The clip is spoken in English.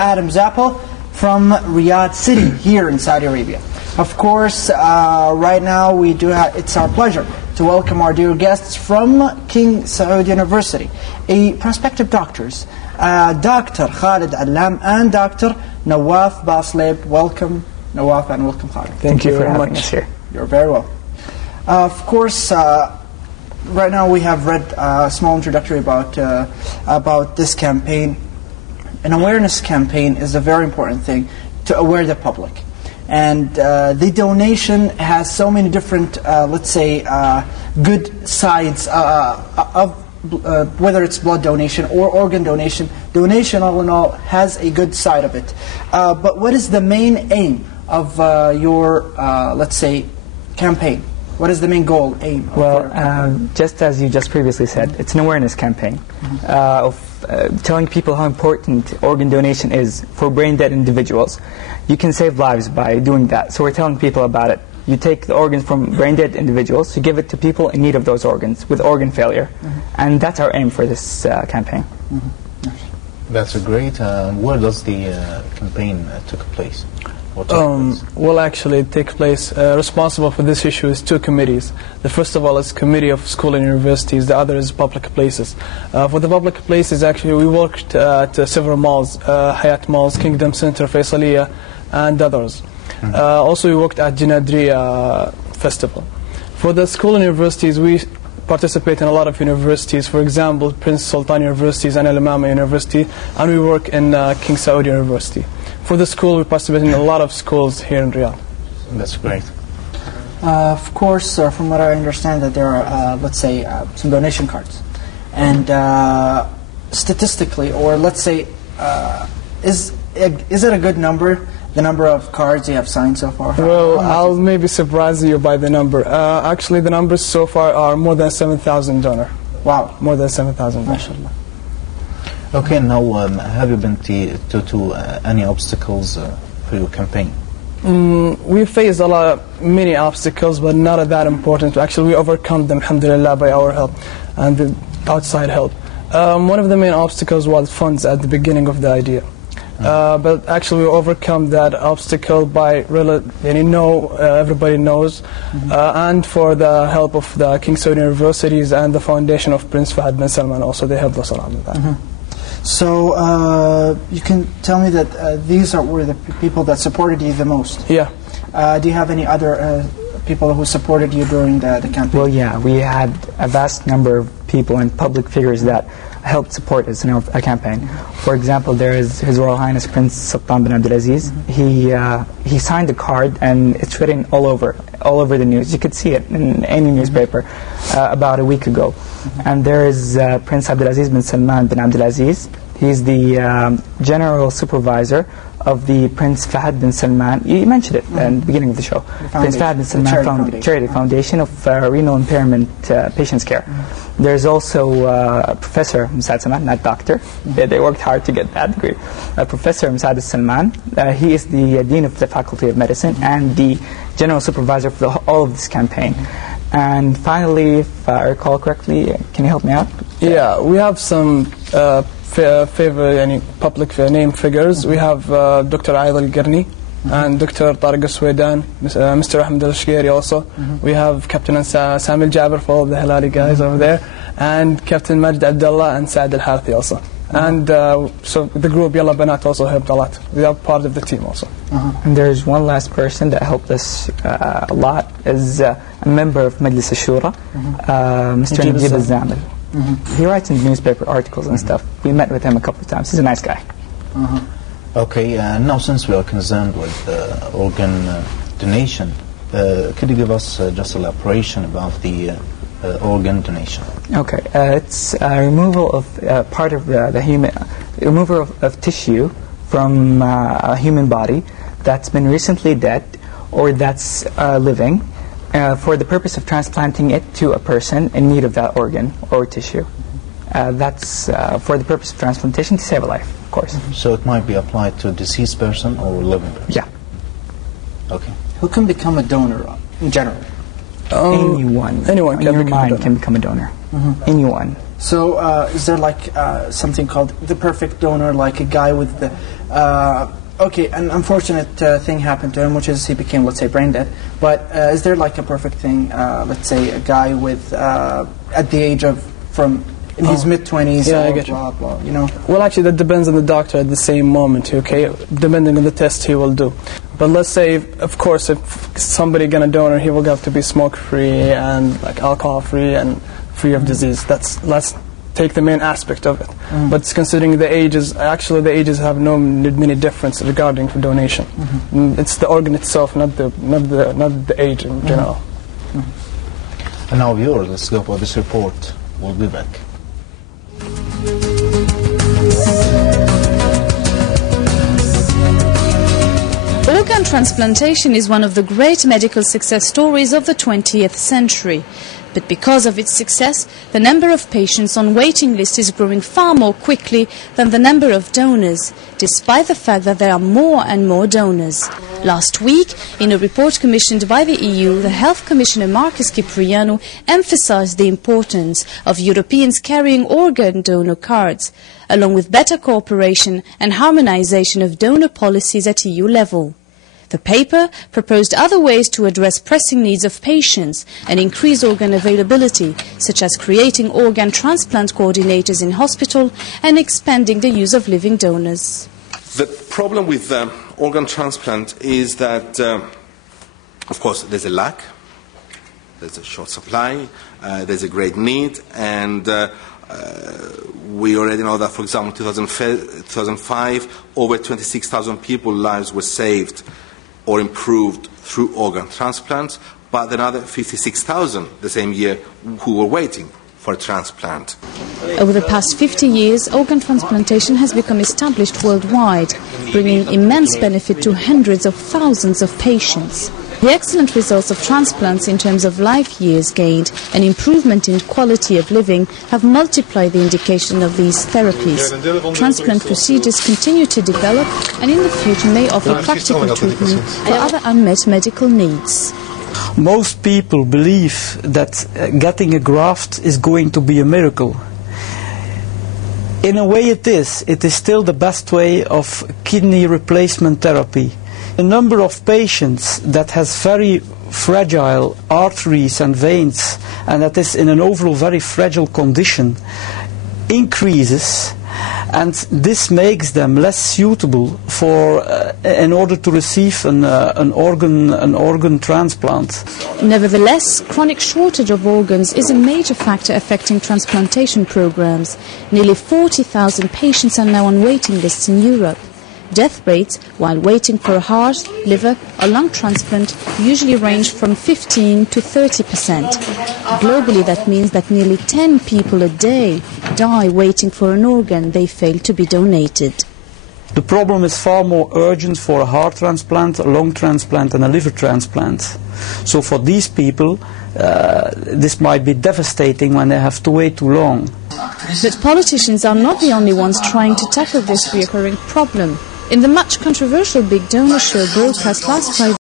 Adam Zappel from Riyadh City here in Saudi Arabia. Of course, right now it's our pleasure to welcome our dear guests from King Saud University, a prospective doctors, Dr. Khalid Allam and Dr. Nawaf Basleb. Welcome, Nawaf, and welcome, Khalid. Thank you very much. Here. You're very welcome. Of course, right now we have read a small introductory about this campaign. An awareness campaign is a very important thing to aware the public. And the donation has so many different, let's say, good sides of whether it's blood donation or organ donation. Donation, all in all, has a good side of it. But what is the main aim of your, let's say, campaign? What is the main goal, aim? Well, just as you just previously said, it's an awareness campaign of telling people how important organ donation is for brain-dead individuals. You can save lives by doing that. So we're telling people about it. You take the organs from brain-dead individuals, you give it to people in need of those organs with organ failure. And that's our aim for this campaign. That's great. Where does the campaign take place? Well, actually, it takes place, responsible for this issue is two committees. The first of all is Committee of School and Universities, the other is Public Places. For the public places, actually, we worked at several malls, Hayat Malls, Kingdom Center, Faisaliya, and others. Also, we worked at Jinadriya Festival. For the school and universities, we participate in a lot of universities, for example, Prince Sultan Universities and Al-Imama University, and we work in King Saud University. For the school, we participate in a lot of schools here in Riyadh. That's great. Of course, from what I understand, that there are, let's say, some donation cards. And statistically, or let's say, is it a good number, the number of cards you have signed so far? Well, I'll maybe surprise you by the number. Actually, the numbers so far are more than 7,000 donors. Wow. More than 7,000 donors. MashaAllah. Okay, now have you been to any obstacles for your campaign? We faced many obstacles, but not that important. Actually, we overcome them, alhamdulillah, by our help and the outside help. One of the main obstacles was funds at the beginning of the idea. But actually, we overcome that obstacle by everybody knows, and for the help of the King Saud Universities and the foundation of Prince Fahd bin Salman. Also, they helped us a lot with that. So you can tell me that these were the people that supported you the most. Yeah. Do you have any other people who supported you during the campaign? Well, yeah, we had a vast number of people and public figures that helped support us in our campaign. For example, there is His Royal Highness Prince Sultan bin Abdulaziz. He signed a card, and it's written all over the news. You could see it in any newspaper about a week ago. And there is Prince Abdulaziz bin Salman bin Abdulaziz. He's the General Supervisor of the Prince Fahd bin Salman. You mentioned it in the beginning of the show. Prince Fahd bin Salman Charity Foundation of Renal Impairment Patients Care. There's also Professor Msaad Salman, not doctor. They worked hard to get that degree. Professor Msaad Salman. He is the Dean of the Faculty of Medicine and the General Supervisor for all of this campaign. And finally, if I recall correctly, can you help me out? Yeah, we have some public name figures. We have Dr. Aid Al-Garni and Dr. Tariq Al-Swaydan, Mr. Ahmed Al-Shkeri also. We have Captain Sami Al-Jaber for all the Hilali guys over there, and Captain Majd Abdullah and Saad Al-Harthi also. And so the group Yalla Banat also helped a lot. They are part of the team also. And there's one last person that helped us a lot, is a member of Majlis Al-Shura, Mr. Najib Al-Zamil. He writes in newspaper articles and stuff. We met with him a couple of times. He's a nice guy. Okay, now since we are concerned with organ donation, could you give us just an elaboration about the organ donation? Okay, it's removal of part of the human, removal of tissue from a human body that's been recently dead or that's living, for the purpose of transplanting it to a person in need of that organ or tissue. That's for the purpose of transplantation to save a life, of course. So it might be applied to a deceased person or a living person? Yeah. Okay. Who can become a donor in general? Anyone can in your become mind can become a donor. Anyone. So is there like something called the perfect donor, like a guy with the... okay, an unfortunate thing happened to him, which is he became, let's say, brain dead. But is there like a perfect thing, let's say a guy with, at the age of, in his mid-20s, yeah, or blah, blah, you know? Well, actually, that depends on the doctor at the same moment, okay, depending on the test he will do. But let's say, of course, if somebody gonna donor, he will have to be smoke-free and like alcohol-free and free of disease. Let's take the main aspect of it. But considering the ages, actually the ages have no many difference regarding for donation. It's the organ itself, not the age in general. And now, viewers, let's go for this report. We'll be back. Organ transplantation is one of the great medical success stories of the 20th century. But because of its success, the number of patients on waiting list is growing far more quickly than the number of donors, despite the fact that there are more and more donors. Last week, in a report commissioned by the EU, the Health Commissioner Marcus Kyprianou emphasized the importance of Europeans carrying organ donor cards, along with better cooperation and harmonization of donor policies at EU level. The paper proposed other ways to address pressing needs of patients and increase organ availability, such as creating organ transplant coordinators in hospital and expanding the use of living donors. The problem with organ transplant is that, of course, there's a lack, there's a short supply, there's a great need, and we already know that, for example, in 2005, over 26,000 people's lives were saved or improved through organ transplants, but another 56,000 the same year who were waiting for a transplant. Over the past 50 years, organ transplantation has become established worldwide, bringing immense benefit to hundreds of thousands of patients. The excellent results of transplants in terms of life years gained and improvement in quality of living have multiplied the indication of these therapies. Transplant procedures continue to develop and in the future may offer practical treatment for other unmet medical needs. Most people believe that getting a graft is going to be a miracle. In a way it is still the best way of kidney replacement therapy. The number of patients that has very fragile arteries and veins and that is in an overall very fragile condition increases, and this makes them less suitable for in order to receive an organ transplant. Nevertheless, chronic shortage of organs is a major factor affecting transplantation programs. Nearly 40,000 patients are now on waiting lists in Europe. Death rates while waiting for a heart, liver or lung transplant usually range from 15 to 30%. Globally, that means that nearly 10 people a day die waiting for an organ they fail to be donated. The problem is far more urgent for a heart transplant, a lung transplant and a liver transplant. So for these people, this might be devastating when they have to wait too long. But politicians are not the only ones trying to tackle this recurring problem. In the much controversial Big Donor Show broadcast last Friday,